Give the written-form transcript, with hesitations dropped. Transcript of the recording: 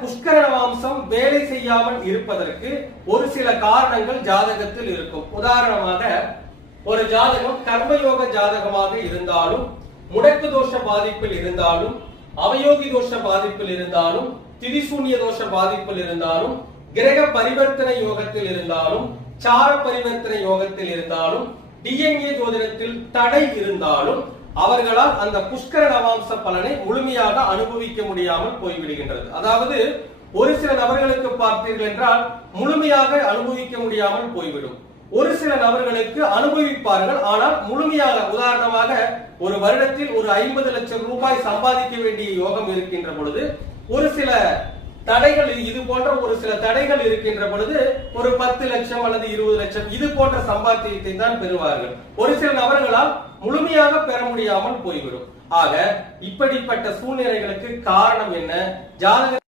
புஷ்கர நவாம்சம் வேலை செய்யாமல் இருப்பதற்கு ஒரு சில காரணங்கள் ஜாதகத்தில் இருக்கும். உதாரணமாக, ஒரு ஜாதகம் கர்மயோக ஜாதகமாக இருந்தாலும், முடக்கு தோஷ பாதிப்பில் இருந்தாலும், அவயோகி தோஷ பாதிப்பில் இருந்தாலும், திரிசூன்ய தோஷ பாதிப்பில் இருந்தாலும், கிரக பரிவர்த்தனை யோகத்தில் இருந்தாலும், சார பரிவர்த்தனை யோகத்தில் இருந்தாலும், டிஎன்ஏ ஜோதிடத்தில் தடை இருந்தாலும் அவர்களால் அந்த புஷ்கர நவாம்ச பலனை முழுமையாக அனுபவிக்க முடியாமல் போய்விடுகின்றது. அதாவது ஒரு சில நபர்களுக்கு பார்த்தீர்கள் என்றால் முழுமையாக அனுபவிக்க முடியாமல் போய்விடும். ஒரு சில நபர்களுக்கு அனுபவிப்பார்கள், ஆனால் முழுமையாக, உதாரணமாக ஒரு வருடத்தில் ஒரு 50 லட்சம் ரூபாய் சம்பாதிக்க வேண்டிய யோகம் இருக்கின்ற பொழுது ஒரு சில தடைகள், இது போன்ற ஒரு சில தடைகள் இருக்கின்ற பொழுது ஒரு 10 லட்சம் அல்லது 20 லட்சம் இது போன்ற சம்பாத்தியத்தை தான் பெறுவார்கள். ஒரு சில நபர்களால் முழுமையாக பெற முடியாமல் போய்விடும். ஆக இப்படிப்பட்ட சூழ்நிலைகளுக்கு காரணம் என்ன? ஜாதக